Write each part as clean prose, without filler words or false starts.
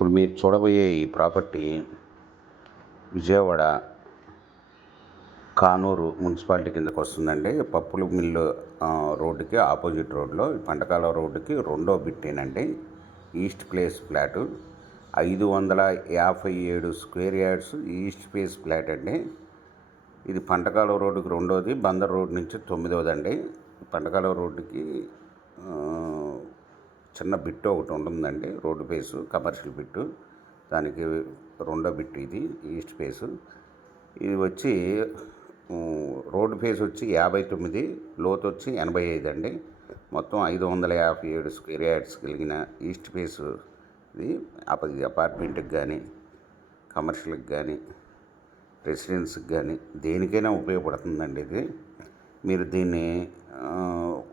ఇప్పుడు మీరు చూడబోయే ఈ ప్రాపర్టీ విజయవాడ కానూరు మున్సిపాలిటీ కిందకు వస్తుందండి. పప్పుల మిల్లు రోడ్డుకి ఆపోజిట్ రోడ్లో పంటకాల రోడ్డుకి రెండో బిట్టేనండి. East face flat 557 square yards east face flat అండి. ఇది పంటకాల రోడ్డుకి రెండోది, బందర్ రోడ్ నుంచి 9వదండి. పంటకాల రోడ్డుకి చిన్న బిట్టు ఒకటి ఉంటుందండి, రోడ్డు ఫేసు కమర్షియల్ బిట్టు, దానికి రెండో బిట్టు ఇది ఈస్ట్ ఫేసు. ఇది వచ్చి రోడ్డు ఫేస్ వచ్చి 59, లోతు వచ్చి 85 అండి. మొత్తం 557 స్క్వేర్ యార్డ్స్ కలిగిన ఈస్ట్ ఫేసు ఇది. అపార్ట్మెంట్కి కానీ, కమర్షియల్కి కానీ, రెసిడెన్స్కి కానీ దేనికైనా ఉపయోగపడుతుందండి ఇది. మీరు దీన్ని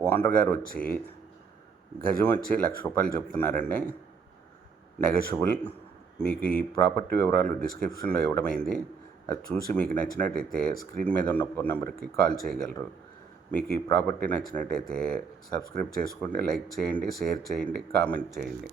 ఓనర్ గారు వచ్చి గజం వచ్చి ₹1,00,000 చెప్తున్నారండి, నెగోషియబుల్. మీకు ఈ ప్రాపర్టీ వివరాలు డిస్క్రిప్షన్లో ఇవ్వడమైంది. అది చూసి మీకు నచ్చినట్టయితే స్క్రీన్ మీద ఉన్న ఫోన్ నెంబర్కి కాల్ చేయగలరు. మీకు ఈ ప్రాపర్టీ నచ్చినట్టయితే సబ్స్క్రైబ్ చేసుకోండి, లైక్ చేయండి, షేర్ చేయండి, కామెంట్ చేయండి.